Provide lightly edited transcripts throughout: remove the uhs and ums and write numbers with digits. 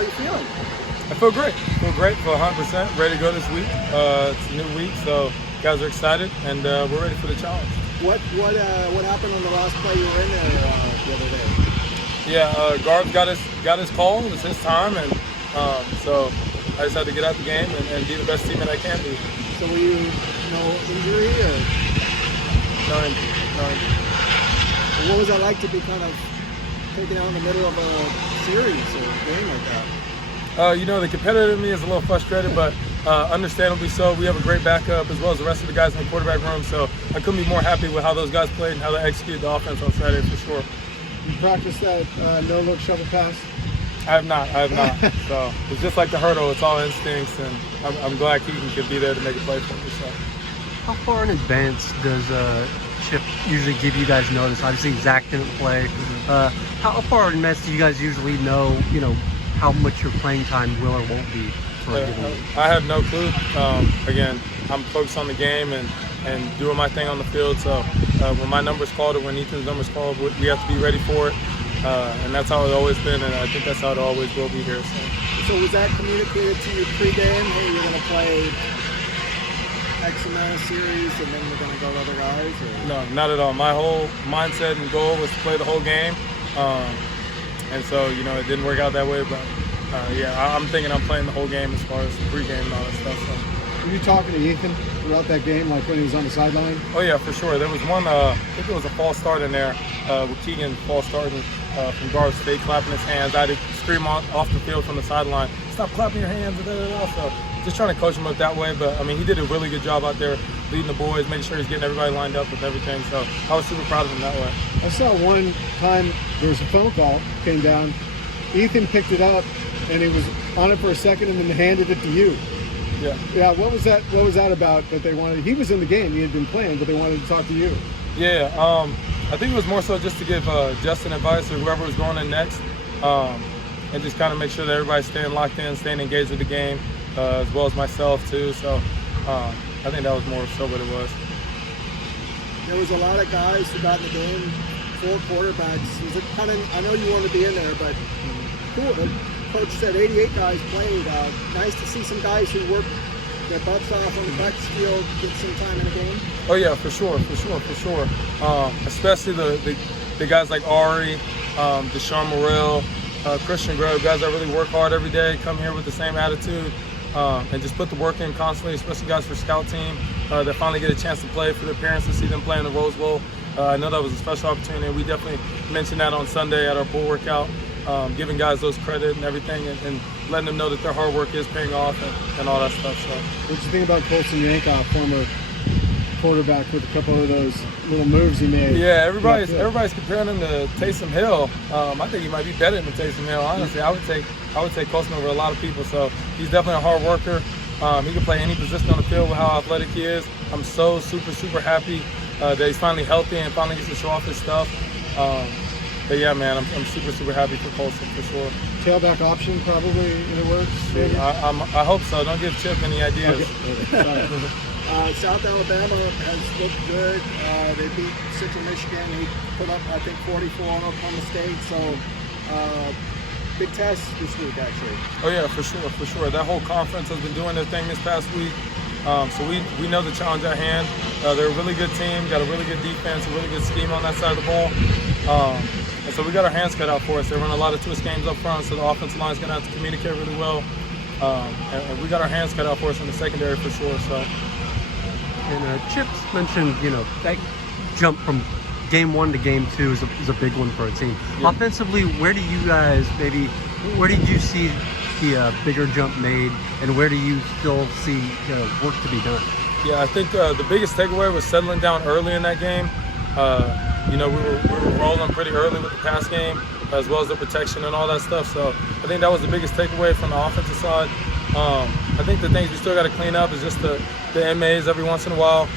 are you feeling? I feel great. Feel 100%. Ready to go this week. It's a new week, so guys are excited, and we're ready for the challenge. What happened on the last play you were in there the other day? Yeah, Garb got his call. It was his time, and so I just had to get out the game and be the best teammate I can be. So were you no injury or? No injury. What was that like to be kind of taken out in the middle of a series or a game like that? The competitor in me is a little frustrated, but understandably so. We have a great backup as well as the rest of the guys in the quarterback room, so I couldn't be more happy with how those guys played and how they executed the offense on Saturday for sure. You practiced that no-look shovel pass? I have not. So it's just like the hurdle. It's all instincts, and I'm glad Keaton could be there to make a play for me. So. How far in advance does Chip usually give you guys notice? Obviously, Zach didn't play. How far in advance do you guys usually know how much your playing time will or won't be for a given week? I have no clue. Again, I'm focused on the game and doing my thing on the field. So when my number's called or when Ethan's number's called, we have to be ready for it. And that's how it's always been, and I think that's how it always will be here. So was that communicated to you pre-game? Hey, you're going to play X amount of series, and then we're going to go other guys? Or? No, not at all. My whole mindset and goal was to play the whole game. And so, it didn't work out that way, but I'm thinking I'm playing the whole game as far as the pregame and all that stuff. So. Were you talking to Ethan throughout that game, like when he was on the sideline? Oh yeah, for sure. There was one, I think it was a false start in there with Keegan false starting from Garb State, clapping his hands. I had to scream off the field from the sideline, stop clapping your hands, and so just trying to coach him up that way. But he did a really good job out there leading the boys, making sure he's getting everybody lined up with everything. So I was super proud of him that way. I saw one time there was a phone call came down. Ethan picked it up and he was on it for a second and then handed it to you. Yeah. Yeah. What was that about that they wanted? He was in the game. He had been playing, but they wanted to talk to you. Yeah. I think it was more so just to give Justin advice or whoever was going in next, and just kind of make sure that everybody's staying locked in, staying engaged with the game, as well as myself too. So I think that was more so what it was. There was a lot of guys who got in the game, 4 quarterbacks. Was it kind of? I know you wanted to be in there, but cool. The coach said 88 guys played. Nice to see some guys who worked their butts off on the practice field get some time in the game. Oh yeah, for sure. Especially the guys like Ari, Deshaun Morrell, Christian Grove, guys that really work hard every day, come here with the same attitude, and just put the work in constantly, especially guys for scout team that finally get a chance to play, for their parents to see them play in the Rose Bowl. I know that was a special opportunity, and we definitely mentioned that on Sunday at our pool workout, giving guys those credit and everything, and letting them know that their hard work is paying off and all that stuff. So. What do you think about Colson Yankoff, former quarterback, with a couple of those little moves he made? Yeah, everybody's comparing him to Taysom Hill. I think he might be better than Taysom Hill. Honestly, I would take Colson over a lot of people. So he's definitely a hard worker. He can play any position on the field with how athletic he is. I'm so super happy that he's finally healthy and finally gets to show off his stuff. But yeah, man, I'm super happy for Colson for sure. Tailback option, probably, in the works? I hope so. Don't give Chip any ideas. Okay. South Alabama has looked good. They beat Central Michigan. He put up, I think, 44 on Oklahoma State. So, big test this week, actually. Oh yeah, for sure. That whole conference has been doing their thing this past week. So we know the challenge at hand. They're a really good team, got a really good defense, a really good scheme on that side of the ball. And so we got our hands cut out for us. They run a lot of twist games up front, so the offensive line's going to have to communicate really well. And we got our hands cut out for us in the secondary for sure. So. And Chip's mentioned, that jump from game 1 to game 2 is a big one for a team. Yeah. Offensively, where did you see the bigger jump made, and where do you still see work to be done? Yeah, I think the biggest takeaway was settling down early in that game. We were rolling pretty early with the pass game, as well as the protection and all that stuff. So I think that was the biggest takeaway from the offensive side. I think the things we still got to clean up is just the MAs every once in a while,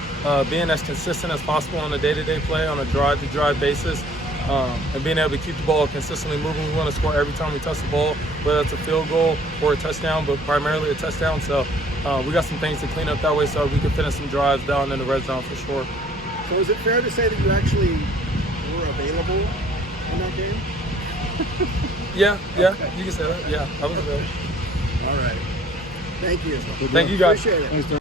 being as consistent as possible on a day-to-day play, on a drive-to-drive basis, and being able to keep the ball consistently moving. We want to score every time we touch the ball, whether it's a field goal or a touchdown, but primarily a touchdown. So we got some things to clean up that way so we can finish some drives down in the red zone for sure. So is it fair to say that you actually were available in that game? Yeah, you can say that. Yeah, I was available. All right. Thank you. Thank you guys. Appreciate it. Thanks, Dorian.